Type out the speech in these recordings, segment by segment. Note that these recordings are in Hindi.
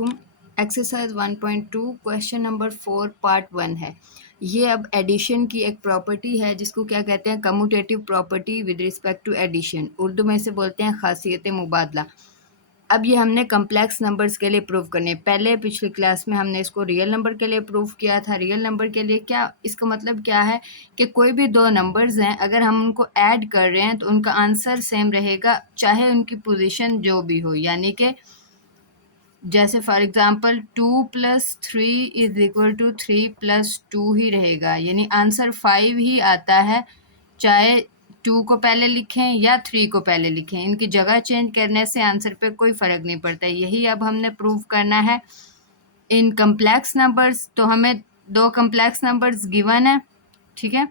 अस्सलामुअलैकुम। एक्सरसाइज 1.2 क्वेश्चन नंबर 4 पार्ट 1 है। ये अब एडिशन की एक प्रॉपर्टी है जिसको क्या कहते हैं, commutative property with respect to addition. Urdu में इसे बोलते हैं खासियत मुबादला। अब ये हमने कम्प्लेक्स नंबर्स के लिए प्रूव करने। पहले पिछली क्लास में हमने इसको रियल नंबर के लिए प्रूव किया था। रियल नंबर के लिए क्या, इसका मतलब क्या है कि कोई भी दो नंबर्स हैं, अगर हम उनको ऐड कर रहे हैं तो उनका आंसर सेम रहेगा, चाहे उनकी पोजीशन जो भी हो। यानी कि जैसे फॉर एग्जांपल 2 + 3 = 3 + 2 ही रहेगा, यानी आंसर 5 ही आता है, चाहे 2 को पहले लिखें या 3 को पहले लिखें। इनकी जगह चेंज करने से आंसर पे कोई फ़र्क नहीं पड़ता। यही अब हमने प्रूव करना है इन कम्प्लेक्स नंबर्स। तो हमें दो कम्प्लेक्स नंबर्स गिवन है, ठीक है।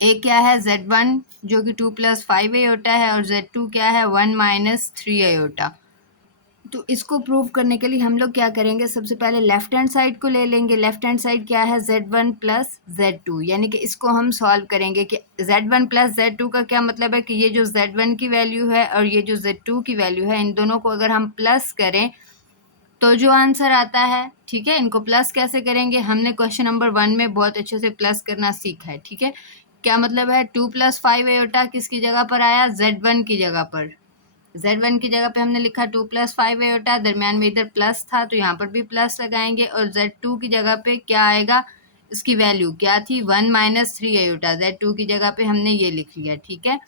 एक क्या है Z1 जो कि 2 + 5 आयोटा है, और Z2 क्या है 1 - 3 आयोटा। तो इसको प्रूव करने के लिए हम लोग क्या करेंगे, सबसे पहले लेफ्ट हैंड साइड को ले लेंगे। लेफ्ट हैंड साइड क्या है Z1 + Z2, यानी कि इसको हम सॉल्व करेंगे कि Z1 + Z2 का क्या मतलब है कि ये जो Z1 की वैल्यू है और ये जो Z2 की वैल्यू है, इन दोनों को अगर हम प्लस करें तो जो आंसर आता है, ठीक है। इनको प्लस कैसे करेंगे, हमने क्वेश्चन नंबर 1 में बहुत अच्छे से प्लस करना सीखा है, ठीक है। क्या मतलब है, 2 + 5 आयोटा किसकी जगह पर आया, Z1 की जगह पर। Z1 की जगह पे हमने लिखा 2 + 5 आयोटा, दरमियान में इधर प्लस था तो यहाँ पर भी प्लस लगाएंगे। और Z2 की जगह पे क्या आएगा, इसकी वैल्यू क्या थी 1 - 3 आयोटा। Z2 की जगह पे हमने ये लिख लिया, ठीक है।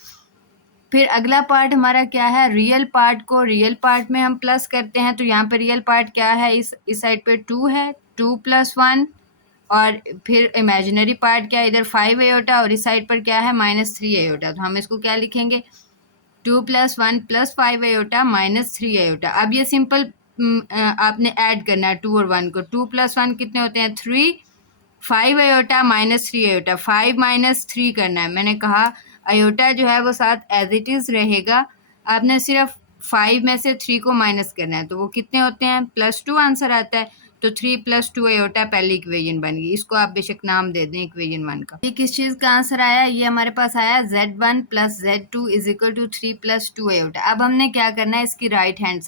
फिर अगला पार्ट हमारा क्या है, रियल पार्ट को रियल पार्ट में हम प्लस करते हैं। तो यहाँ पे रियल पार्ट क्या है, इस साइड पे 2 है, 2 + 1, और फिर इमेजिनरी पार्ट क्या है, इधर 5 आयोटा, और इस साइड पर क्या है -3 आयोटा। तो हम इसको क्या लिखेंगे, 2 + 1 + 5 आयोटा -3 आयोटा। अब ये सिंपल आपने ऐड करना है 2 और 1 को। 2 + 1 कितने होते हैं 3, 5 आयोटा -3 आयोटा, 5 - 3 करना है। मैंने कहा आयोटा जो है वो साथ एज इट इज़ रहेगा, आपने सिर्फ 5 में से 3 को माइनस करना है। तो वो कितने होते हैं, +2 आंसर आता है। तो 3 + 2 आयोटा पहली इक्वेशन बन गई। इसको आप बेशक नाम दे दें इक्वेशन 1 का। ये किस चीज़ का आंसर आया, ये हमारे पास आया Z1 + Z2 = 3 + 2 आयोटा। अब हमने क्या करना है, इसकी राइट हैंड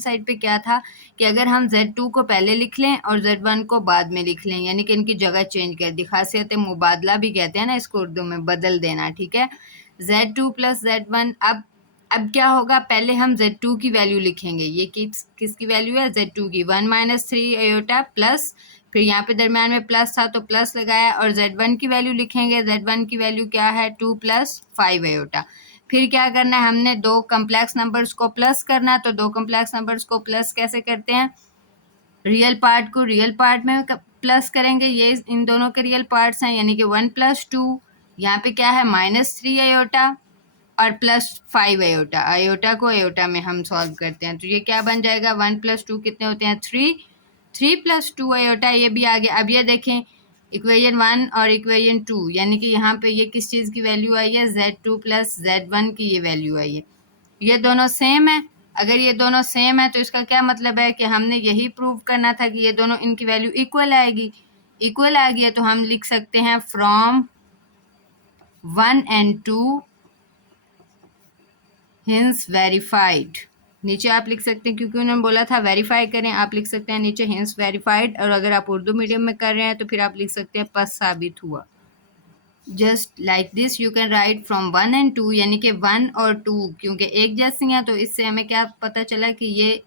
साइड पे क्या था कि अगर हम Z2 को पहले लिख लें और Z1 को बाद में लिख लें, यानी कि इनकी जगह चेंज कर दी। खासियत मुबादला भी कहते हैं ना इसको उर्दू में, बदल देना, ठीक है। Z2 + Z1। अब क्या होगा, पहले हम Z2 की वैल्यू लिखेंगे। ये किसकी वैल्यू है, Z2 की, 1 - 3 आयोटा प्लस, फिर यहाँ पे दरम्यान में प्लस था तो प्लस लगाया, और Z1 की वैल्यू लिखेंगे। Z1 की वैल्यू क्या है 2 + 5 आयोटा। फिर क्या करना है, हमने दो कम्प्लेक्स नंबर्स को प्लस करना। तो दो कम्प्लेक्स नंबर्स को प्लस कैसे करते हैं, रियल पार्ट को रियल पार्ट में प्लस करेंगे। ये इन दोनों के रियल पार्ट्स हैं, यानी कि 1 + 2, यहाँ पे क्या है -3 आयोटा और +5 आयोटा। आयोटा को आयोटा में हम सॉल्व करते हैं तो ये क्या बन जाएगा, 1 + 2 कितने होते हैं 3, 3 + 2 आयोटा, ये भी आ गया। अब ये देखें इक्वेशन 1 और इक्वेशन 2, यानी कि यहाँ पे ये किस चीज़ की वैल्यू आई है, Z2 + Z1 की ये वैल्यू आई है। ये दोनों सेम है। अगर ये दोनों सेम है तो इसका क्या मतलब है कि हमने यही प्रूव करना था कि ये दोनों, इनकी वैल्यू इक्वल आएगी। इक्वल आ गई है तो हम लिख सकते हैं फ्रॉम 1 and 2 हिंस वेरीफाइड। नीचे आप लिख सकते हैं, क्योंकि उन्होंने बोला था वेरीफाई करें, आप लिख सकते हैं नीचे हिंस वेरीफाइड। और अगर आप उर्दू मीडियम में कर रहे हैं तो फिर आप लिख सकते हैं पस साबित हुआ। Just like this you can right from 1 and 2, यानी कि 1 और 2 क्योंकि एक जैसी हैं तो इससे हमें क्या पता चला कि ये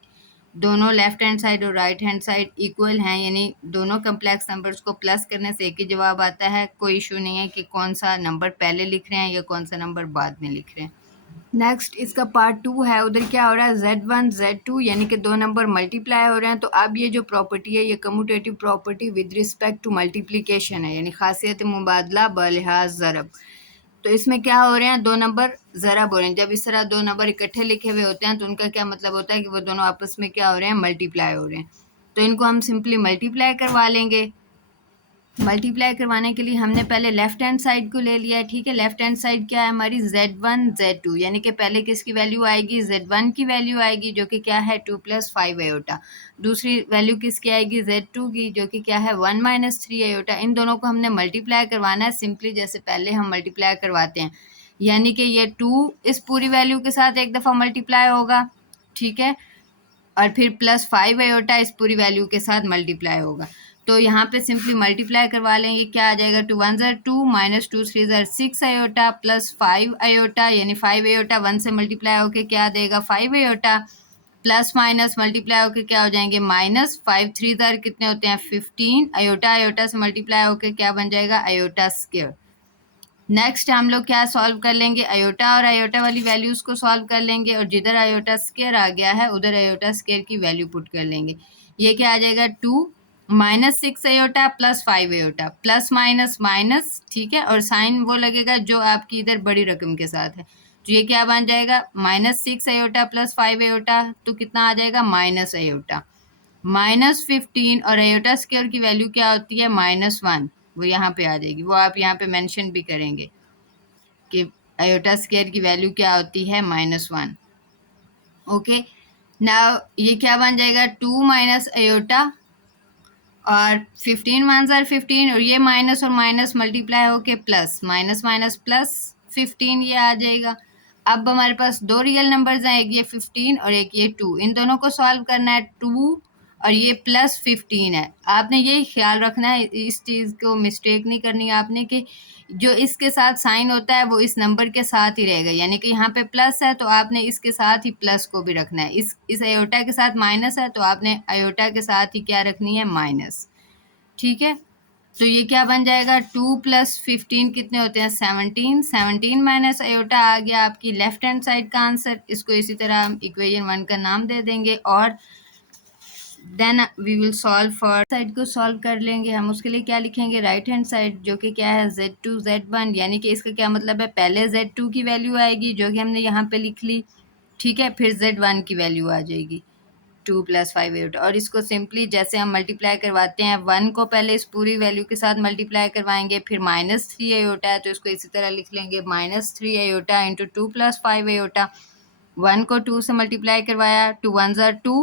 दोनों लेफ्ट हैंड साइड और राइट हैंड साइड इक्वल हैं, यानी दोनों कम्प्लेक्स नंबर्स को प्लस करने से एक ही जवाब आता है। कोई इशू नहीं है कि कौन सा नंबर पहले लिख रहे हैं या कौन सा नंबर बाद में लिख रहे हैं। नेक्स्ट इसका पार्ट 2 है, उधर क्या हो रहा है Z1 Z2 यानी कि दो नंबर मल्टीप्लाई हो रहे हैं। तो अब ये जो प्रॉपर्टी है ये commutative property with respect to multiplication है, यानी खासियत मुबादला बलिहाज ज़रब। तो इसमें क्या हो रहे हैं, दो नंबर ज़रब हो रहे हैं। जब इस तरह दो नंबर इकट्ठे लिखे हुए होते हैं तो उनका क्या मतलब होता है कि वो दोनों आपस में क्या हो रहे हैं, मल्टीप्लाई हो रहे हैं। तो इनको हम सिंपली मल्टीप्लाई करवा लेंगे। मल्टीप्लाई करवाने के लिए हमने पहले लेफ्ट हैंड साइड को ले लिया है, ठीक है। लेफ्ट हैंड साइड क्या है हमारी Z1 Z2, यानी कि पहले किसकी वैल्यू आएगी, Z1 की वैल्यू आएगी जो कि क्या है 2 + 5 आयोटा। दूसरी वैल्यू किसकी आएगी Z2 की, जो कि क्या है 1 - 3 आयोटा। इन दोनों को हमने मल्टीप्लाई करवाना है सिंपली जैसे पहले हम मल्टीप्लाई करवाते हैं, यानी कि ये 2 इस पूरी वैल्यू के साथ एक दफ़ा मल्टीप्लाई होगा, ठीक है। और फिर प्लस 5 आयोटा इस पूरी वैल्यू के साथ मल्टीप्लाई होगा। तो यहाँ पे सिंपली मल्टीप्लाई करवा लेंगे, क्या आ जाएगा, 2 1 ज़र 2 माइनस 2 3 ज़र 6 आयोटा प्लस 5 आयोटा, यानी 5 आयोटा 1 से मल्टीप्लाई होके क्या देगा 5 आयोटा, प्लस माइनस मल्टीप्लाई होके क्या हो जाएंगे माइनस, 5 3 ज़र कितने होते हैं 15, आयोटा आयोटा से मल्टीप्लाई होके क्या बन जाएगा आयोटा स्क्वायर। नेक्स्ट हम लोग क्या सॉल्व कर लेंगे, आयोटा और आयोटा वाली वैल्यूज को सॉल्व कर लेंगे, और जिधर आयोटा स्क्वायर आ गया है उधर आयोटा स्क्वायर की वैल्यू पुट कर लेंगे। ये क्या आ जाएगा 2 minus 6 iota plus 5 iota, plus minus minus, ठीक है, और साइन वो लगेगा जो आपकी इधर बड़ी रकम के साथ है। तो ये क्या बन जाएगा माइनस 6 आयोटा प्लस 5 आयोटा, तो कितना आ जाएगा माइनस आयोटा, माइनस 15, और आयोटा स्क्वायर की वैल्यू क्या होती है -1, वो यहाँ पे आ जाएगी, वो आप यहाँ पे मेंशन भी करेंगे कि आयोटा स्क्वायर की वैल्यू क्या होती है -1। ओके, नाउ ये क्या बन जाएगा 2 माइनस आयोटा, और 15 1 ज़र 15, और ये माइनस और माइनस मल्टीप्लाई होके प्लस, माइनस माइनस प्लस 15 ये आ जाएगा। अब हमारे पास दो रियल नंबर्स हैं, एक ये 15 और एक ये 2, इन दोनों को सॉल्व करना है। 2 और ये प्लस 15 है, आपने ये ख्याल रखना है, इस चीज़ को मिस्टेक नहीं करनी है आपने कि जो इसके साथ साइन होता है वो इस नंबर के साथ ही रहेगा, यानी कि यहाँ पे प्लस है तो आपने इसके साथ ही प्लस को भी रखना है, इस आयोटा के साथ माइनस है तो आपने आयोटा के साथ ही क्या रखनी है माइनस, ठीक है। तो ये क्या बन जाएगा 2 प्लस 15 कितने होते हैं 17, 17 माइनस आयोटा आ गया आपकी लेफ्ट हैंड साइड का आंसर। इसको इसी तरह हम इक्वेशन 1 का नाम दे देंगे, और then we will solve for side को सॉल्व कर लेंगे हम। उसके लिए क्या लिखेंगे राइट हैंड साइड, जो कि क्या है z2 z1, यानी कि इसका क्या मतलब है, पहले z2 की वैल्यू आएगी जो कि हमने यहाँ पे लिख ली, ठीक है, फिर z1 की वैल्यू आ जाएगी 2 प्लस 5 8, और इसको सिंपली जैसे हम मल्टीप्लाई करवाते हैं 1 को पहले इस पूरी वैल्यू के साथ मल्टीप्लाई करवाएंगे, फिर -3 आयोटा है तो इसको इसी तरह लिख लेंगे -3 आयोटा इंटू 2 प्लस 5 आयोटा, 1 को 2 से मल्टीप्लाई करवाया, 2 1 ज़र 2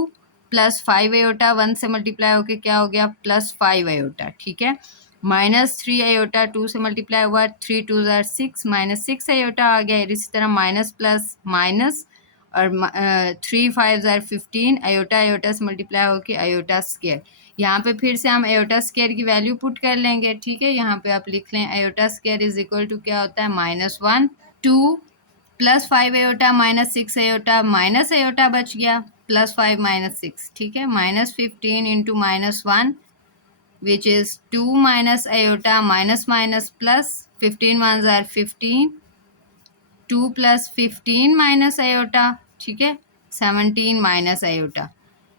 प्लस 5 आयोटा 1 से मल्टीप्लाई होके क्या हो गया प्लस 5 आयोटा, ठीक है, -3 आयोटा 2 से मल्टीप्लाई हुआ, 3 2 ज़र 6 -6 आयोटा आ गया, इसी तरह माइनस प्लस माइनस, और 3 5 ज़र 15, आयोटा आयोटा से मल्टीप्लाई होके आयोटा स्क्वायर। यहाँ पे फिर से हम आयोटा स्क्वायर की वैल्यू पुट कर लेंगे, ठीक है, यहाँ पे आप लिख लें iota square is equal to क्या होता है -1, 2 plus 5 iota minus 6 iota, minus iota बच गया, प्लस 5 माइनस 6, ठीक है, -15 into -1 which is 2 minus iota minus minus plus, 15 1 ज़र 15, 2 प्लस 15 माइनस आयोटा, ठीक है, 17 माइनस आयोटा।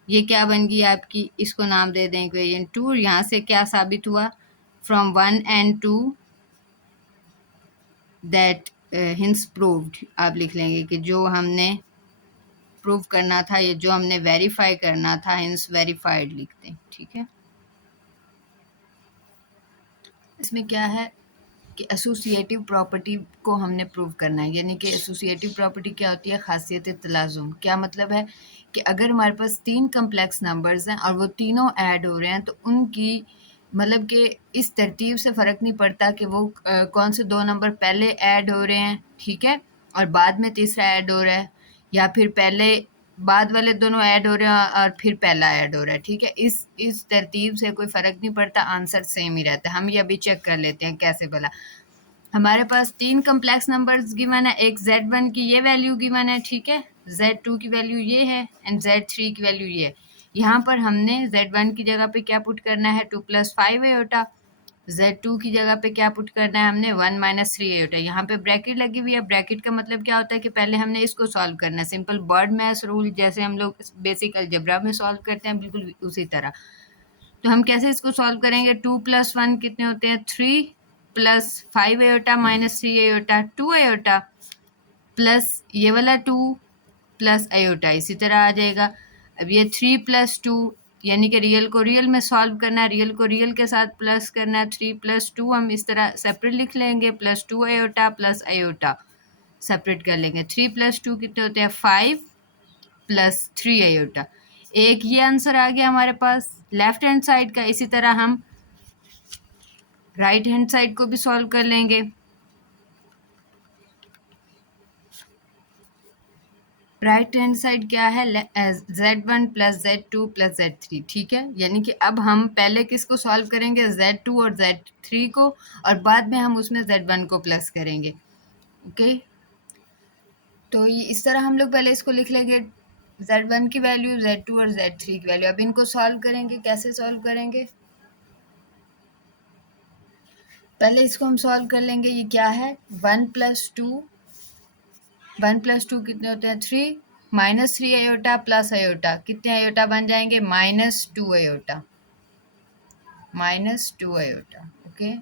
ये क्या बन गई आपकी, इसको नाम दे दें इक्वेशन 2। यहाँ से क्या साबित हुआ from 1 and 2 that hints proved, आप लिख लेंगे कि जो हमने प्रूव करना था, ये जो हमने वेरीफाई करना था, हिंस वेरीफाइड लिखते हैं, ठीक है। इसमें क्या है कि एसोसिएटिव प्रॉपर्टी को हमने प्रूव करना है, यानी कि एसोसिएटिव प्रॉपर्टी क्या होती है, खासियत तलाज़ुम। क्या मतलब है कि अगर हमारे पास 3 कम्प्लेक्स नंबर्स हैं और वो तीनों ऐड हो रहे हैं तो उनकी मतलब कि इस तरतीब से फ़र्क नहीं पड़ता कि वो कौन से 2 नंबर पहले ऐड हो रहे हैं, ठीक है, और बाद में तीसरा ऐड हो रहा है, या फिर पहले बाद वाले दोनों ऐड हो रहे हैं और फिर पहला ऐड हो रहा है, ठीक है, इस तरतीब से कोई फ़र्क नहीं पड़ता, आंसर सेम ही रहता है। हम ये अभी चेक कर लेते हैं कैसे भला। हमारे पास 3 कम्प्लेक्स नंबर्स गिवन है, एक z1 की ये वैल्यू गिवन है, ठीक है, z2 की वैल्यू ये है एंड z3 की वैल्यू ये है। यहाँ पर हमने z1 की जगह पे क्या पुट करना है 2 प्लस 5 आयोटा, z2 की जगह पे क्या पुट करना है हमने 1 माइनस 3 आयोटा। यहाँ पे ब्रैकेट लगी हुई है, ब्रैकेट का मतलब क्या होता है कि पहले हमने इसको सॉल्व करना है, सिंपल वर्ड मैथ्स रूल जैसे हम लोग बेसिक अलजेब्रा में सॉल्व करते हैं, बिल्कुल उसी तरह। तो हम कैसे इसको सॉल्व करेंगे, 2 प्लस 1 कितने होते हैं 3, plus 5 iota minus 3 iota 2 iota, plus ये वाला 2 प्लस आयोटा इसी तरह आ जाएगा। अब ये 3 प्लस 2, यानी कि रियल को रियल में सॉल्व करना है, रियल को रियल के साथ प्लस करना है, 3 प्लस 2 हम इस तरह सेपरेट लिख लेंगे, plus 2 iota plus iota separate कर लेंगे। 3 प्लस 2 कितने होते हैं 5 प्लस 3 आयोटा। एक ये आंसर आ गया हमारे पास लेफ्ट हैंड साइड का। इसी तरह हम राइट हैंड साइड को भी सॉल्व कर लेंगे। राइट हैंड साइड क्या है, z1 plus z2 plus z3, ठीक है। यानी कि अब हम पहले किसको सॉल्व करेंगे, z2 और z3 को, और बाद में हम उसमें z1 को प्लस करेंगे। ओके, तो ये इस तरह हम लोग पहले इसको लिख लेंगे, z1 की वैल्यू, z2 और z3 की वैल्यू। अब इनको सॉल्व करेंगे, कैसे सॉल्व करेंगे, पहले इसको हम सॉल्व कर लेंगे। ये क्या है, 1 + 2, 1 + 2 कितने होते हैं, 3, -3 अयोटा प्लस अयोटा, कितने अयोटा बन जाएंगे, -2 अयोटा, -2 अयोटा। ओके,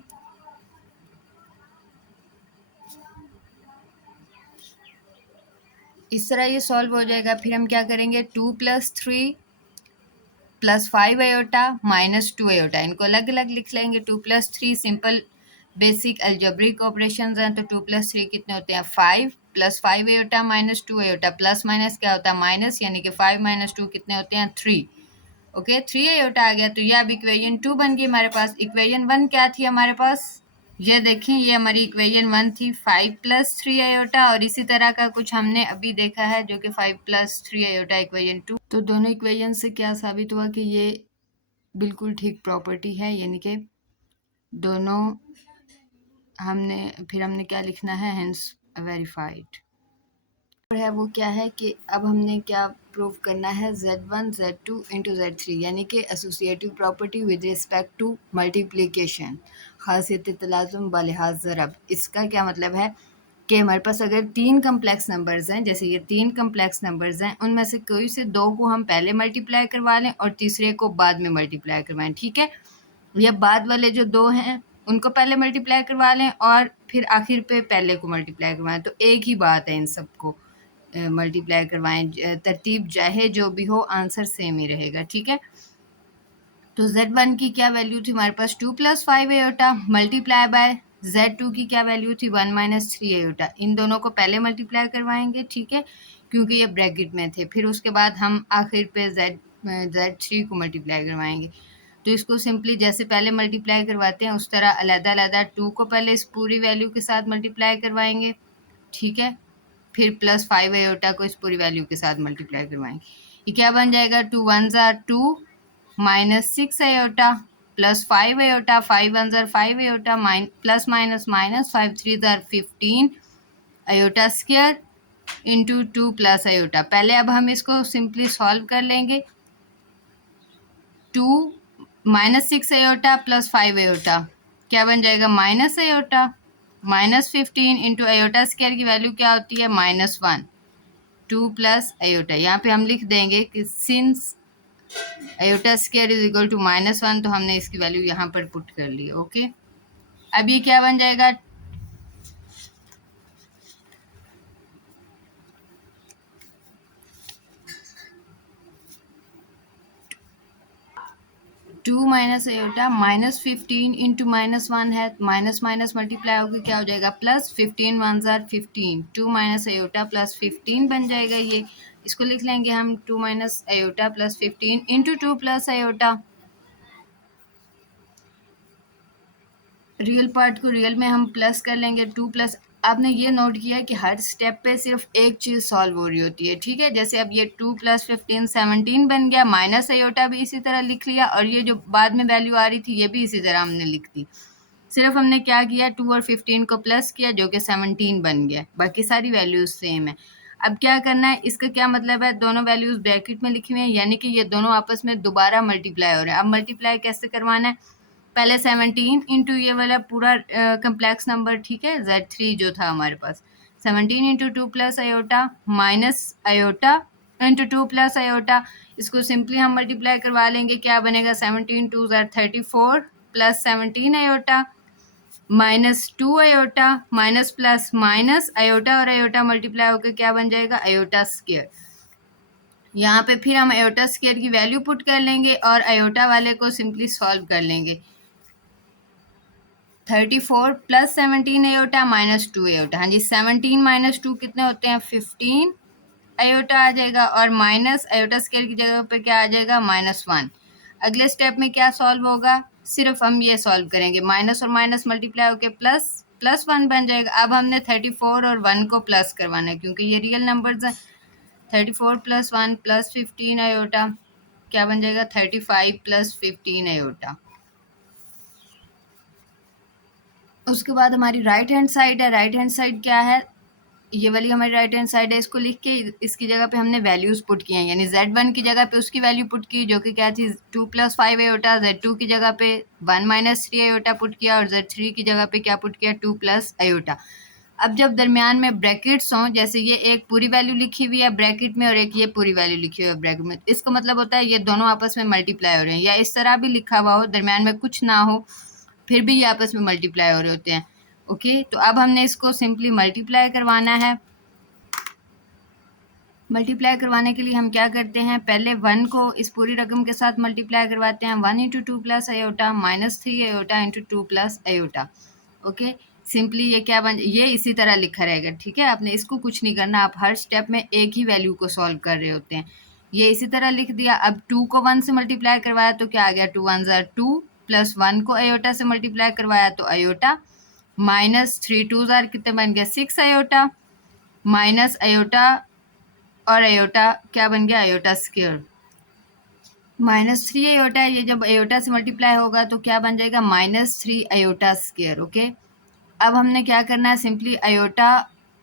इस तरह ये सॉल्व हो जाएगा। फिर हम क्या करेंगे, 2 + 3 प्लस 5 अयोटा -2 अयोटा, इनको अलग अलग लिख लेंगे। 2 + 3 सिंपल बेसिक अलजेब्रिक ऑपरेशंस हैं, तो 2 + 3 कितने होते हैं, 5 plus 5 iota -2 iota, plus minus क्या होता है, माइनस, यानी कि 5 - 2 कितने होते हैं, 3। ओके, 3 अयोटा आ गया, तो ये अब इक्वेशन 2 बन गई हमारे पास। इक्वेशन 1 क्या थी हमारे पास, ये देखें, ये हमारी इक्वेशन 1 थी, 5 + 3 अयोटा, और इसी तरह का कुछ हमने अभी देखा है जो कि 5 + 3 अयोटा इक्वेशन 2। तो दोनों इक्वेशन से क्या साबित हुआ कि ये बिल्कुल ठीक प्रॉपर्टी है, यानी कि दोनों हमने क्या लिखना है, हेंस वेरीफाइड है। वो क्या है कि अब हमने क्या प्रूव करना है, z1 z2 इंटू z3, यानी कि associative property with respect to multiplication, खासियत तलाज़ुम बलिहाज ज़रब। इसका क्या मतलब है कि हमारे पास अगर 3 कम्प्लेक्स नंबर्स हैं, जैसे ये 3 कम्प्लेक्स नंबर्स हैं, उनमें से कोई से 2 को हम पहले मल्टीप्लाई करवा लें और तीसरे को बाद में मल्टीप्लाई करवाएं, ठीक है। या बाद वाले जो 2 हैं उनको पहले मल्टीप्लाई करवा लें और फिर आखिर पे पहले को मल्टीप्लाई करवाएं, तो एक ही बात है, इन सबको मल्टीप्लाई करवाएं, तरतीब चाहे जो भी हो, आंसर सेम ही रहेगा, ठीक है। तो z1 की क्या वैल्यू थी हमारे पास, 2 + 5 अयोटा, मल्टीप्लाई बाय z2 की क्या वैल्यू थी, 1 - 3 अयोटा। इन दोनों को पहले मल्टीप्लाई करवाएंगे, ठीक है, क्योंकि ये ब्रैकेट में थे। फिर उसके बाद हम आखिर पे z3 को मल्टीप्लाई करवाएंगे। तो इसको सिंपली जैसे पहले मल्टीप्लाई करवाते हैं उस तरह अलग-अलग 2 को पहले इस पूरी वैल्यू के साथ मल्टीप्लाई करवाएंगे, ठीक है। फिर प्लस 5 अयोटा को इस पूरी वैल्यू के साथ मल्टीप्लाई करवाएंगे। ये क्या बन जाएगा, 2 1 ज़ार 2 -6 अयोटा प्लस 5 अयोटा, 5 1 ज़ार 5 अयोटा, प्लस माइनस माइनस, 5 3 ज़ार 15 iota square into 2 plus iota. पहले अब हम इसको सिंपली सॉल्व कर लेंगे। 2 -6 अयोटा प्लस 5 अयोटा क्या बन जाएगा, minus iota, -15 into iota square की वैल्यू क्या होती है, -1, 2 प्लस अयोटा। यहाँ पे हम लिख देंगे कि since iota square is equal to -1, तो हमने इसकी वैल्यू यहाँ पर पुट कर ली। ओके, अब ये क्या बन जाएगा, 2 माइनस अयोटा -15 इंटू -1 है, माइनस माइनस मल्टीप्लाई होकर क्या हो जाएगा, प्लस, 15 1 ज़ार 15, 2 माइनस अयोटा प्लस 15 बन जाएगा। ये इसको लिख लेंगे हम 2 minus iota plus 15 into 2 plus aorta. Real part को रियल में हम प्लस कर लेंगे, 2 प्लस। आपने ये नोट किया कि हर स्टेप पे सिर्फ एक चीज़ सॉल्व हो रही होती है, ठीक है। जैसे अब ये 2 + 15 17 बन गया, माइनस अयोटा भी इसी तरह लिख लिया, और ये जो बाद में वैल्यू आ रही थी ये भी इसी तरह हमने लिख दी। सिर्फ हमने क्या किया, 2 और 15 को प्लस किया जो कि 17 बन गया, बाकी सारी वैल्यूज सेम है। अब क्या करना है, इसका क्या मतलब है, दोनों वैल्यूज ब्रैकेट में लिखी हुई हैं, यानी कि ये दोनों आपस में दोबारा मल्टीप्लाई हो रहे हैं। अब मल्टीप्लाई कैसे करवाना है, पहले 17 इंटू ये वाला पूरा कम्प्लेक्स नंबर, ठीक है, z3 जो था हमारे पास, 17 into 2 plus iota minus iota into 2 plus iota. इसको सिंपली हम मल्टीप्लाई करवा लेंगे, क्या बनेगा, 17 2 ज़ार 34 plus 17 iota -2 iota minus plus minus iota और अयोटा मल्टीप्लाई होकर क्या बन जाएगा, अयोटा स्क्वायर। यहाँ पे फिर हम अयोटा स्क्वायर की वैल्यू पुट कर लेंगे और अयोटा वाले को सिंपली सॉल्व कर लेंगे। 34 प्लस 17 अयोटा -2 अयोटा, हाँ जी, 17 - 2 कितने होते हैं, 15 अयोटा आ जाएगा, और माइनस अयोटा स्क्वायर की जगह पे क्या आ जाएगा, -1। अगले स्टेप में क्या सॉल्व होगा, सिर्फ हम ये सॉल्व करेंगे, माइनस और माइनस मल्टीप्लाई होकर +1 बन जाएगा। अब हमने 34 और 1 को प्लस करवाना है क्योंकि ये रियल नंबर्स हैं, 34 प्लस 1 प्लस 15 आयोटा, क्या बन जाएगा 35 प्लस 15 आयोटा। उसके बाद हमारी राइट हैंड साइड है। राइट हैंड साइड क्या है, ये वाली हमारी राइट हैंड साइड है। इसको लिख के इसकी जगह पे हमने वैल्यूज पुट किए हैं, यानी Z1 की जगह पे उसकी वैल्यू पुट की जो कि क्या थी 2 प्लस 5 आयोटा। Z2 की जगह पे 1 माइनस 3 आयोटा पुट किया और Z3 की जगह पे क्या पुट किया 2 प्लस आयोटा। अब जब दरमियान में ब्रैकेट्स हों, जैसे ये एक पूरी वैल्यू लिखी हुई है ब्रैकेट में और एक ये पूरी वैल्यू लिखी हुई है ब्रैकेट में, इसका मतलब होता है ये दोनों आपस में मल्टीप्लाई हो रहे हैं, या इस तरह भी लिखा हुआ हो दरमियान में कुछ ना हो फिर भी ये आपस में मल्टीप्लाई हो रहे होते हैं। ओके, तो अब हमने इसको सिंपली मल्टीप्लाई करवाना है। मल्टीप्लाई करवाने के लिए हम क्या करते हैं, पहले 1 को इस पूरी रकम के साथ मल्टीप्लाई करवाते हैं। 1 into 2 plus iota minus 3 iota into 2 plus iota. Okay, simply ये क्या बन, ये इसी तरह लिखा रहेगा। ठीक है, आपने इसको कुछ नहीं करना, आप हर स्टेप में एक ही वैल्यू को सॉल्व कर रहे होते हैं। ये इसी तरह लिख दिया। अब 2 को 1 से मल्टीप्लाई करवाया तो क्या आ गया 2 1 ज़ार 2, प्लस 1 को आयोटा से मल्टीप्लाई करवाया तो आयोटा, माइनस 3 2 ज़ार कितने बन गया 6 आयोटा, माइनस आयोटा और आयोटा क्या बन गया आयोटा स्क्वायर। माइनस 3 आयोटा, ये जब आयोटा से मल्टीप्लाई होगा तो क्या बन जाएगा माइनस 3 आयोटा स्क्वायर। ओके, अब हमने क्या करना है, सिंपली आयोटा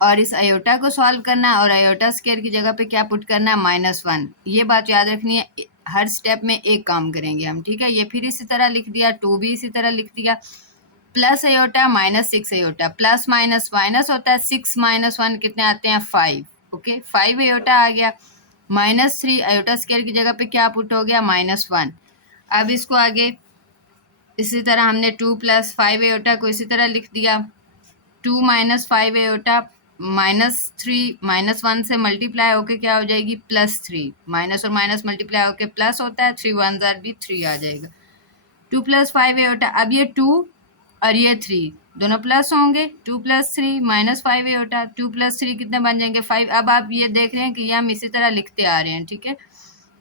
और इस आयोटा को सॉल्व करना है और आयोटा स्क्वायर की जगह पे क्या पुट करना है -1। ये बात याद रखनी है, हर स्टेप में एक काम करेंगे हम। ठीक है, ये फिर इसी तरह लिख दिया, 2 भी इसी तरह लिख दिया, plus iota minus 6 iota, plus minus minus होता है, 6 माइनस 1 कितने आते हैं 5। ओके, 5 आयोटा आ गया, माइनस 3 आयोटा स्क्वायर की जगह पे क्या पुट हो गया -1। अब इसको आगे इसी तरह हमने 2 प्लस 5 आयोटा को इसी तरह लिख दिया, 2 माइनस 5 आयोटा -3 -1 से मल्टीप्लाई होके क्या हो जाएगी +3, माइनस और माइनस मल्टीप्लाई होके प्लस होता है, 3 1 ज़ार भी 3 आ जाएगा। 2 प्लस 5 आयोटा, अब ये 2 और ये 3 दोनों प्लस होंगे, 2 प्लस 3 माइनस 5 आयोटा, 2 प्लस 3 कितने बन जाएंगे 5। अब आप ये देख रहे हैं कि ये हम इसी तरह लिखते आ रहे हैं। ठीक है,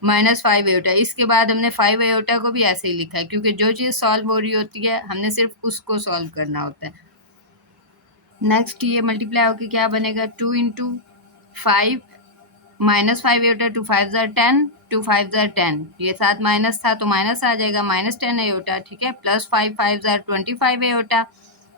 -5 आयोटा, इसके बाद हमने 5 आयोटा को भी ऐसे ही लिखा है, क्योंकि जो चीज़ सॉल्व हो रही होती है हमने सिर्फ उसको सॉल्व करना होता है। नेक्स्ट ये मल्टीप्लाई होकर क्या बनेगा 2 इंटू 5 -5 आयोटा, 2 5 ज़ार 10, 2 5 ज़ार 10, ये साथ माइनस था तो माइनस आ जाएगा -10 आयोटा। ठीक है, प्लस 5 5 ज़ार 25 आयोटा,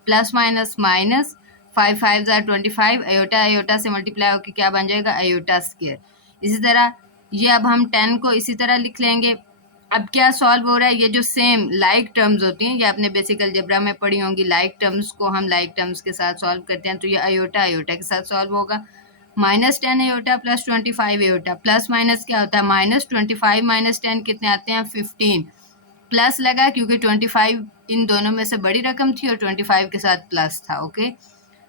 प्लस माइनस माइनस 5 5 ज़ार 25 आयोटा, आयोटा से मल्टीप्लाई होकर क्या बन जाएगा आयोटा स्क्वायर। इसी तरह ये अब हम 10 को इसी तरह लिख लेंगे। अब क्या सॉल्व हो रहा है, ये जो सेम लाइक टर्म्स होती हैं, ये आपने बेसिक अलजेब्रा में पढ़ी होंगी, लाइक टर्म्स को हम लाइक टर्म्स के साथ सॉल्व करते हैं, तो ये आयोटा आयोटा के साथ सॉल्व होगा। -10 iota plus 25 iota, plus minus क्या होता है -25 माइनस 10 कितने आते हैं 15, प्लस लगा क्योंकि 25 इन दोनों में से बड़ी रकम थी और 25 के साथ प्लस था। ओके,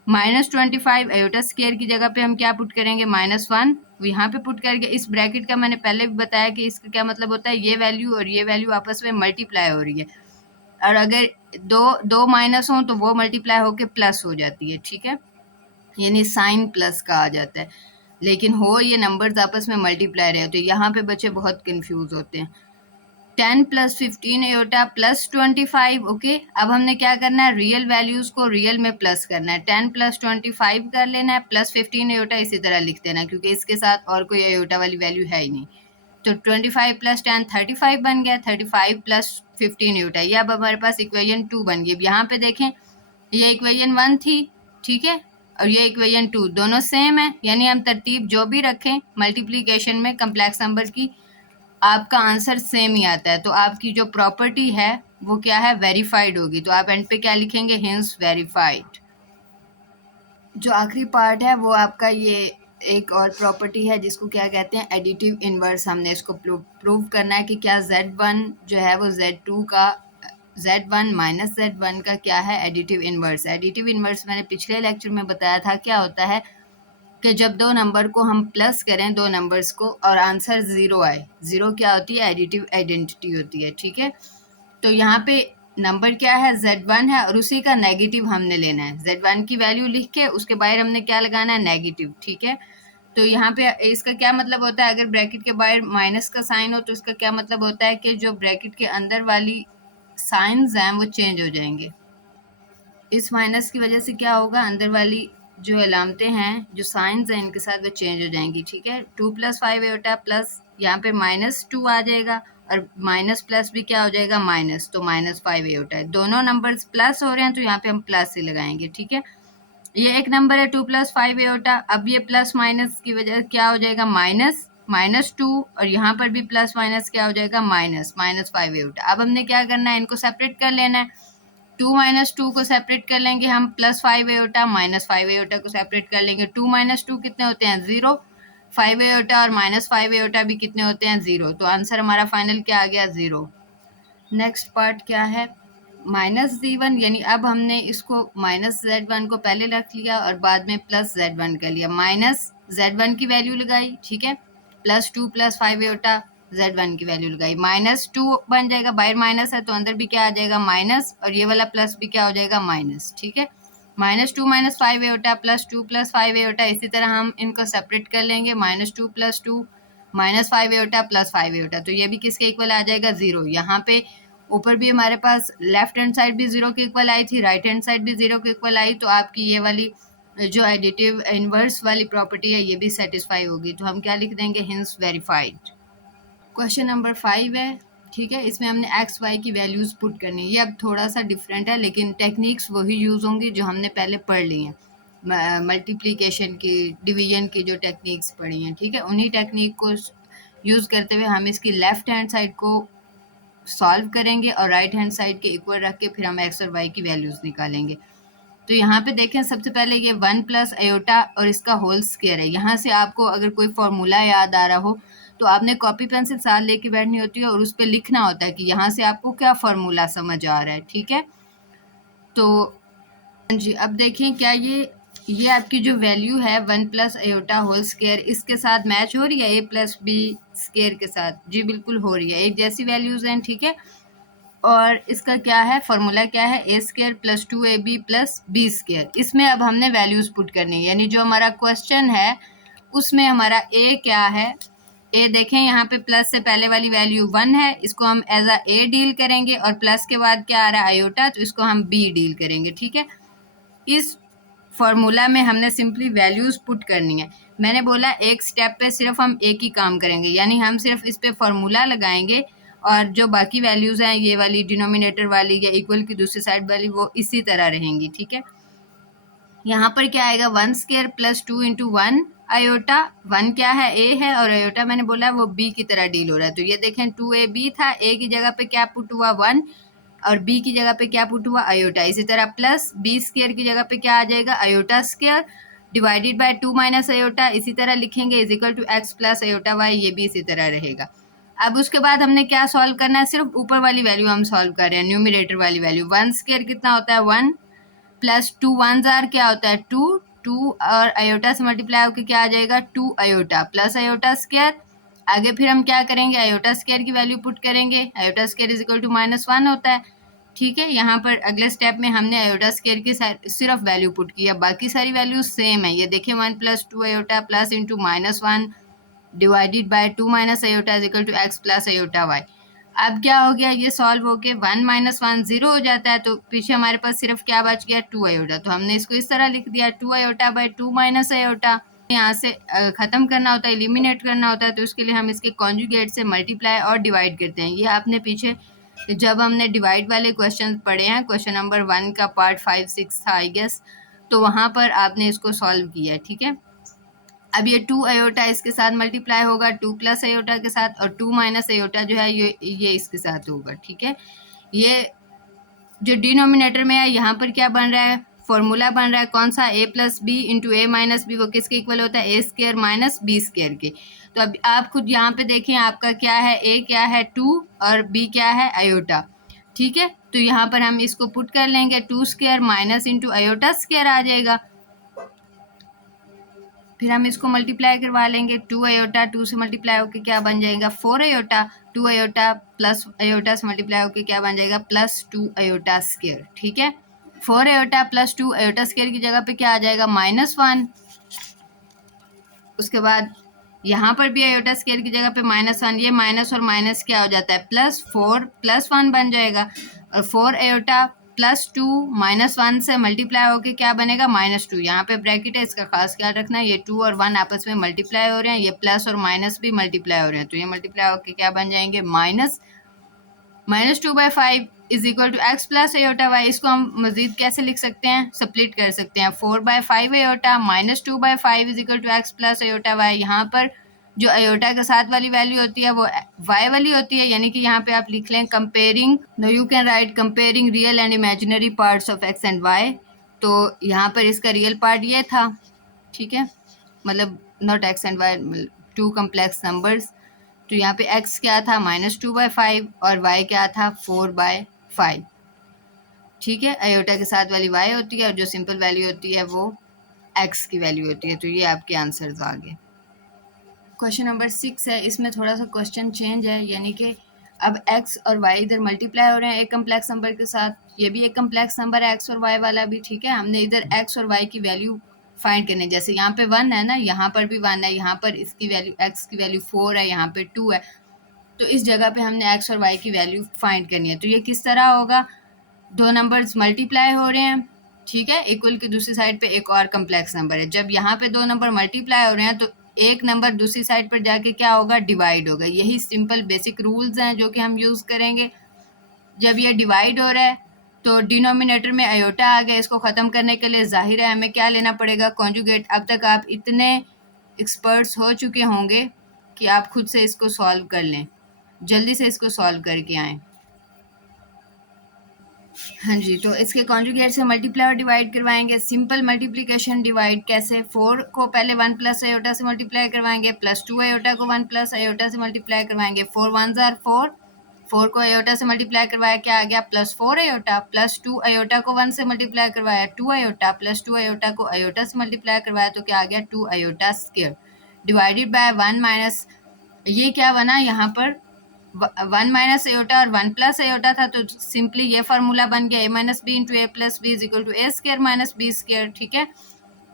-25 आयोटा स्क्वायर की जगह पे हम क्या पुट करेंगे -1, यहाँ पे पुट करके इस ब्रैकेट का मैंने पहले भी बताया कि इसका क्या मतलब होता है, ये वैल्यू और ये वैल्यू आपस में मल्टीप्लाई हो रही है, और अगर दो दो माइनस हो तो वो मल्टीप्लाई होके प्लस हो जाती है। ठीक है, यानी साइन प्लस का आ जाता है, लेकिन हो ये नंबर्स आपस में मल्टीप्लाई रहे, तो यहाँ पे बच्चे बहुत कंफ्यूज होते हैं। 10 प्लस 15 आयोटा प्लस 25। ओके, अब हमने क्या करना है, रियल वैल्यूज को रियल में प्लस करना है, 10 प्लस 25 कर लेना है, प्लस 15 आयोटा इसी तरह लिख देना है, क्योंकि इसके साथ और कोई आयोटा वाली वैल्यू है ही नहीं। तो 25 प्लस 10 35 बन गया, 35 प्लस 15 आयोटा, ये अब हमारे पास इक्वेशन 2 बन गई। यहाँ पे देखें ये इक्वेशन 1 थी, ठीक है, और ये इक्वेशन 2 दोनों सेम है, यानी हम तरतीब जो भी रखें मल्टीप्लिकेशन में कम्प्लेक्स नंबर की, आपका आंसर सेम ही आता है। तो आपकी जो प्रॉपर्टी है वो क्या है, वेरीफाइड होगी। तो आप एंड पे क्या लिखेंगे, हिंस वेरीफाइड। जो आखिरी पार्ट है वो आपका ये एक और प्रॉपर्टी है जिसको क्या कहते हैं, एडिटिव इनवर्स। हमने इसको प्रूव करना है कि क्या Z1 जो है वो Z2 का Z1 माइनस Z1 का क्या है, एडिटिव इनवर्स। एडिटिव इनवर्स मैंने पिछले लेक्चर में बताया था क्या होता है, कि जब दो नंबर को हम प्लस करें, दो नंबर्स को, और आंसर 0 आए, 0 क्या होती है, एडिटिव आइडेंटिटी होती है। ठीक है, तो यहाँ पे नंबर क्या है Z1 है और उसी का नेगेटिव हमने लेना है, Z1 की वैल्यू लिख के उसके बाहर हमने क्या लगाना है, नेगेटिव। ठीक है, तो यहाँ पे इसका क्या मतलब होता है, अगर ब्रैकेट के बाहर माइनस का साइन हो तो इसका क्या मतलब होता है कि जो ब्रैकेट के अंदर वाली साइंस हैं वो चेंज हो जाएंगे। इस माइनस की वजह से क्या होगा, अंदर वाली जो अलामतें हैं, जो साइंस हैं, इनके साथ वो चेंज हो जाएंगी, ठीक है। 2 + 5 एयोटा प्लस यहाँ पे -2 आ जाएगा और माइनस प्लस भी क्या हो जाएगा माइनस, तो -5 एयोटा है। दोनों नंबर्स प्लस हो रहे हैं तो यहाँ पे हम प्लस ही लगाएंगे, ठीक है। ये एक नंबर है 2 + 5 एयोटा। अब ये प्लस माइनस की वजह क्या हो जाएगा माइनस, -2 और यहाँ पर भी प्लस माइनस क्या हो जाएगा -5 एयोटा। अब हमने क्या करना है, इनको सेपरेट कर लेना है। 2 - 2 को सेपरेट कर लेंगे हम, +5 एयोटा -5 एयोटा को सेपरेट कर लेंगे। 2 - 2 कितने होते हैं 0, 5 एयोटा और -5 एयोटा भी कितने होते हैं 0, तो आंसर हमारा फाइनल क्या आ गया 0। नेक्स्ट पार्ट क्या है, -z1, यानी अब हमने इसको -z1 को पहले रख लिया और बाद में +z1 कर लिया, -z1 की वैल्यू लगाई, ठीक है, +2 + 5 एयोटा z1 की वैल्यू लगाई, -2 बन जाएगा, बाहर माइनस है तो अंदर भी क्या आ जाएगा माइनस और ये वाला प्लस भी क्या हो जाएगा माइनस, ठीक है। -2 - 5 एयोटा +2 + 5 एयोटा, इसी तरह हम इनको सेपरेट कर लेंगे, -2 + 2 -5 एयोटा +5 एयोटा, तो ये भी किसके इक्वल आ जाएगा 0। यहाँ पे ऊपर भी हमारे पास लेफ्ट हैंड साइड भी 0 के इक्वल आई थी, राइट हैंड साइड भी 0 के इक्वल आई, तो आपकी ये वाली जो एडिटिव इनवर्स वाली प्रॉपर्टी है ये भी सेटिस्फाई होगी, तो हम क्या लिख देंगे हिंस वेरीफाइड। क्वेश्चन नंबर 5 है, ठीक है, इसमें हमने एक्स वाई की वैल्यूज़ पुट करनी है। ये अब थोड़ा सा डिफरेंट है लेकिन टेक्निक्स वही यूज़ होंगी जो हमने पहले पढ़ ली हैं, मल्टीप्लिकेशन की, डिवीजन की जो टेक्निक्स पढ़ी हैं, ठीक है, उन्हीं टेक्निक को यूज़ करते हुए हम इसकी लेफ्ट हैंड साइड को सॉल्व करेंगे और राइट हैंड साइड के इक्वल रख के फिर हम एक्स और वाई की वैल्यूज़ निकालेंगे। तो यहाँ पे देखें, सबसे पहले ये 1 + एयोटा और इसका होल स्क्वायर है। यहाँ से आपको अगर कोई फॉर्मूला याद आ रहा हो तो आपने कॉपी पेंसिल साथ लेके बैठनी होती है और उस पर लिखना होता है कि यहाँ से आपको क्या फॉर्मूला समझ आ रहा है, ठीक है। तो जी अब देखें क्या ये आपकी जो वैल्यू है 1 + एयोटा होल स्क्वायर इसके साथ मैच हो रही है a + b स्क्वायर के साथ, जी बिल्कुल हो रही है, एक जैसी वैल्यूज़ हैं, ठीक है। और इसका क्या है फॉर्मूला, क्या है a² + 2ab + b²। इसमें अब हमने वैल्यूज़ पुट करनी है, यानी जो हमारा क्वेश्चन है उसमें हमारा a क्या है, a देखें यहाँ पे प्लस से पहले वाली वैल्यू 1 है, इसको हम एज a डील करेंगे और प्लस के बाद क्या आ रहा है आयोटा, तो इसको हम b डील करेंगे, ठीक है। इस फॉर्मूला में हमने सिंपली वैल्यूज़ पुट करनी है। मैंने बोला एक स्टेप पे सिर्फ हम एक ही काम करेंगे, यानी हम सिर्फ इस पे फॉर्मूला लगाएंगे और जो बाकी वैल्यूज़ हैं ये वाली डिनोमिनेटर वाली या इक्वल की दूसरी साइड वाली वो इसी तरह रहेंगी, ठीक है। यहाँ पर क्या आएगा 1² + 2 × 1 आयोटा, 1 क्या है a है और आयोटा मैंने बोला वो b की तरह डील हो रहा है, तो ये देखें 2ab था, a की जगह पे क्या पुट हुआ 1 और b की जगह पे क्या पुट हुआ आयोटा, इसी तरह प्लस b² की जगह पे क्या आ जाएगा iota square divided by 2 - iota, इसी तरह लिखेंगे is equal to x + iota y, ये भी इसी तरह रहेगा। अब उसके बाद हमने क्या सॉल्व करना है, सिर्फ ऊपर वाली वैल्यू हम सॉल्व कर रहे हैं, न्यूमिनेटर वाली वैल्यू 1² कितना होता है 1 + 2 1 जार क्या होता है 2, 2 और आयोटा से मल्टीप्लाई होकर क्या आ जाएगा 2 आयोटा प्लस आयोटा स्क्वायर। आगे फिर हम क्या करेंगे आयोटा स्क्वायर की वैल्यू पुट करेंगे, iota square is equal to -1 होता है, ठीक है। यहाँ पर अगले स्टेप में हमने आयोटा स्क्वायर की सिर्फ वैल्यू पुट किया, बाकी सारी वैल्यू सेम है। ये देखिए 1 + 2 iota plus into -1 divided by 2 - iota is equal to x + iota y। अब क्या हो गया, ये सॉल्व होके 1 - 1 0 हो जाता है, तो पीछे हमारे पास सिर्फ क्या बच गया 2 आयोटा, तो हमने इसको इस तरह लिख दिया 2 आयोटा बाय 2 - आयोटा। यहाँ से ख़त्म करना होता है, एलिमिनेट करना होता है, तो उसके लिए हम इसके कॉन्जुगेट से मल्टीप्लाई और डिवाइड करते हैं। ये आपने पीछे जब हमने डिवाइड वाले क्वेश्चन पढ़े हैं, क्वेश्चन नंबर 1 का पार्ट 5 6 था आई गेस, तो वहाँ पर आपने इसको सॉल्व किया है, ठीक है। अब ये 2 आयोटा इसके साथ मल्टीप्लाई होगा 2 + आयोटा के साथ और 2 - आयोटा जो है ये इसके साथ होगा, ठीक है। ये जो डिनोमिनेटर में है यहाँ पर क्या बन रहा है, फॉर्मूला बन रहा है कौन सा a + b × a - b, वो किसके इक्वल होता है a² - b² के। तो अब आप खुद यहाँ पे देखें आपका क्या है, a क्या है 2 और b क्या है आयोटा, ठीक है। तो यहाँ पर हम इसको पुट कर लेंगे 2² माइनस इंटू आयोटा स्क्वायर आ जाएगा, फिर हम इसको मल्टीप्लाई करवा लेंगे 2 आयोटा 2 से मल्टीप्लाई होकर क्या बन जाएगा 4 आयोटा, 2 आयोटा प्लस आयोटा से मल्टीप्लाई होकर क्या बन जाएगा +2 आयोटा स्क्वायर, ठीक है। 4 आयोटा प्लस 2 आयोटा स्क्वायर की जगह पे क्या आ जाएगा -1। उसके बाद यहाँ पर भी आयोटा स्क्वायर की जगह पे -1, ये माइनस और माइनस क्या हो जाता है +4 + 1 बन जाएगा और 4 आयोटा +2 -1 से मल्टीप्लाई होके क्या बनेगा -2। यहाँ पे ब्रैकेट है, इसका खास ख्याल रखना है। ये 2 और 1 आपस में मल्टीप्लाई हो रहे हैं, ये प्लस और माइनस भी मल्टीप्लाई हो रहे हैं, तो ये मल्टीप्लाई होके क्या बन जाएंगे -2/5 is equal to x plus iota y. इसको हम मजीद कैसे लिख सकते हैं, स्प्लिट कर सकते हैं। 4/5 iota -2/5 is equal to x plus iota y. यहाँ पर जो अयोटा के साथ वाली वैल्यू होती है वो वाई वाली होती है, यानी कि यहाँ पे आप लिख लें comparing, no you can write comparing real and imaginary parts of x and y. तो यहाँ पर इसका रियल पार्ट ये था, ठीक है, मतलब not x and y, two complex numbers. तो यहाँ पे x क्या था -2/5 और y क्या था 4/5, ठीक है। अयोटा के साथ वाली y होती है और जो सिंपल वैल्यू होती है वो x की वैल्यू होती है। तो ये आपके आंसर्स आ गए। क्वेश्चन नंबर 6 है, इसमें थोड़ा सा क्वेश्चन चेंज है, यानी कि अब x और y इधर मल्टीप्लाई हो रहे हैं एक कम्प्लेक्स नंबर के साथ, ये भी एक कम्प्लेक्स नंबर है x और y वाला भी, ठीक है। हमने इधर x और y की वैल्यू फाइंड करनी है। जैसे यहाँ पे 1 है ना, यहाँ पर भी 1 है, यहाँ पर इसकी वैल्यू x की वैल्यू 4 है, यहाँ पे 2 है, तो इस जगह पे हमने x और y की वैल्यू फाइंड करनी है। तो ये किस तरह होगा, दो नंबर्स मल्टीप्लाई हो रहे हैं, ठीक है, इक्वल की दूसरी साइड पे एक और कम्प्लेक्स नंबर है। जब यहाँ पे दो नंबर मल्टीप्लाई हो रहे हैं तो एक नंबर दूसरी साइड पर जाके क्या होगा, डिवाइड होगा। यही सिंपल बेसिक रूल्स हैं जो कि हम यूज़ करेंगे। जब ये डिवाइड हो रहा है तो डिनोमिनेटर में अयोटा आ गया, इसको ख़त्म करने के लिए जाहिर है हमें क्या लेना पड़ेगा, कॉन्जुगेट। अब तक आप इतने एक्सपर्ट्स हो चुके होंगे कि आप खुद से इसको सॉल्व कर लें, जल्दी से इसको सॉल्व करके आएँ। हाँ जी, तो इसके कॉन्जुगेट से मल्टीप्लाई और डिवाइड करवाएंगे। सिंपल मल्टीप्लिकेशन डिवाइड कैसे, 4 को पहले 1 प्लस अयोटा से मल्टीप्लाई करवाएंगे, +2 अयोटा को 1 प्लस अयोटा से मल्टीप्लाई करवाएंगे। 4 1s आर 4, 4 को अयोटा से मल्टीप्लाई करवाया, क्या आ गया, +4 अयोटा, +2 अयोटा को 1 से मल्टीप्लाई करवाया 2 अयोटा, +2 अयोटा को अयोटा से मल्टीप्लाई करवाया तो क्या आ गया 2 iota square, divided by 1 minus, ये क्या बना यहाँ पर 1 माइनस एयोटा और 1 प्लस एयोटा था, तो सिंपली ये फार्मूला बन गया a minus b into a plus b is equal to a square minus b square, ठीक है।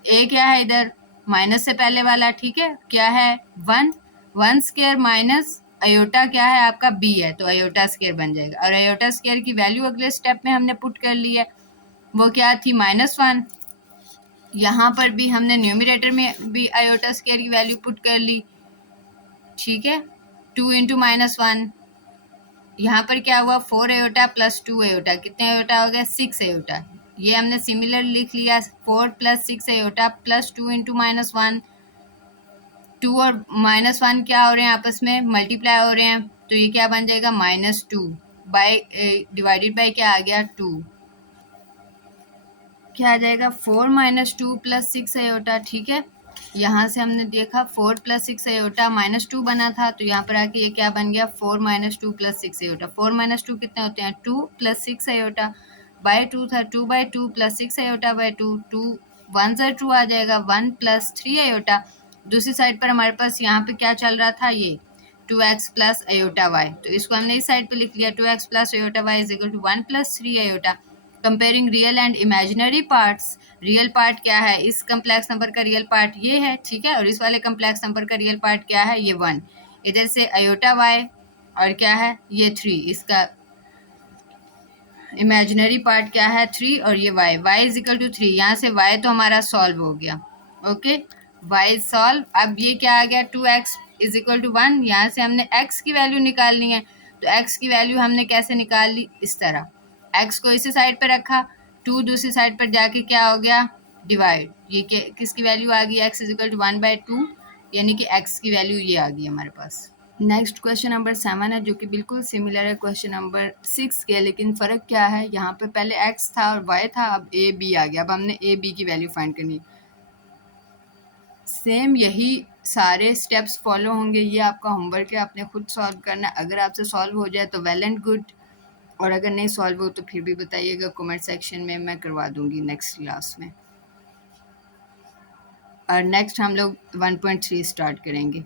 a क्या है इधर, माइनस से पहले वाला, ठीक है, क्या है 1 स्क्र माइनस अयोटा क्या है आपका b है, तो अयोटा स्क्र बन जाएगा। और अयोटा स्क्र की वैल्यू अगले स्टेप में हमने पुट कर ली है, वो क्या थी -1। यहाँ पर भी हमने न्यूमिरेटर में भी अयोटा स्क्र की वैल्यू पुट कर ली, ठीक है। 2 इंटू -1, यहाँ पर क्या हुआ 4 एयोटा प्लस 2 एयोटा, कितने एयोटा हो गया 6 एयोटा। ये हमने सिमिलर लिख लिया, 4 + 6 एयोटा प्लस 2 इंटू -1, 2 और -1 क्या हो रहे हैं आपस में मल्टीप्लाई हो रहे हैं, तो ये क्या बन जाएगा -2 बाय डिवाइडेड बाय क्या आ गया 2, क्या आ जाएगा 4 - 2 + 6 एयोटा, ठीक है। यहाँ से हमने देखा 4 + 6 एयोटा -2 बना था, तो यहाँ पर आके ये क्या बन गया 4 - 2 + 6 एयोटा। 4 - 2 कितने होते हैं 2 + 6 एयोटा बाय 2 था, 2/2 + 6 एयोटा बाय 2, 2 1 से 2 आ जाएगा 1 + 3 एयोटा। दूसरी साइड पर हमारे पास यहाँ पे क्या चल रहा था, ये 2x + अयोटा y, तो इसको हमने इस साइड पे लिख लिया 2x + iota y is equal to 1 + 3 iota. Comparing real and imaginary parts, real part क्या है, इस कम्प्लेक्स नंबर का रियल पार्ट ये है, ठीक है, और इस वाले कम्प्लेक्स नंबर का रियल पार्ट क्या है, ये 1। इधर से अयोटा y और क्या है ये 3, इसका इमेजिनरी पार्ट क्या है 3 और ये y इज इक्वल टू 3। यहाँ से y तो हमारा सॉल्व हो गया, ओके, y सॉल्व। अब ये क्या आ गया 2x इज इक्वल टू 1, यहाँ से हमने x की वैल्यू निकालनी है, तो x की वैल्यू हमने कैसे निकाल ली, इस तरह x को इसी साइड पर रखा, 2 दूसरी साइड पर जाके क्या हो गया डिवाइड, ये किसकी वैल्यू आ गई x इज इक्वल टू 1/2, यानी कि x की वैल्यू ये आ गई हमारे पास। नेक्स्ट क्वेश्चन नंबर 7 है, जो कि बिल्कुल सिमिलर है क्वेश्चन नंबर 6 के, लेकिन फ़र्क क्या है, यहाँ पे पहले x था और y था, अब a b आ गया। अब हमने a b की वैल्यू फाइंड करनी है। सेम यही सारे स्टेप्स फॉलो होंगे, ये आपका होमवर्क है, आपने खुद सॉल्व करना है। अगर आपसे सॉल्व हो जाए तो वेल एंड गुड, और अगर नहीं सॉल्व हो तो फिर भी बताइएगा कमेंट सेक्शन में, मैं करवा दूँगी नेक्स्ट क्लास में। और नेक्स्ट हम लोग 1.3 स्टार्ट करेंगे।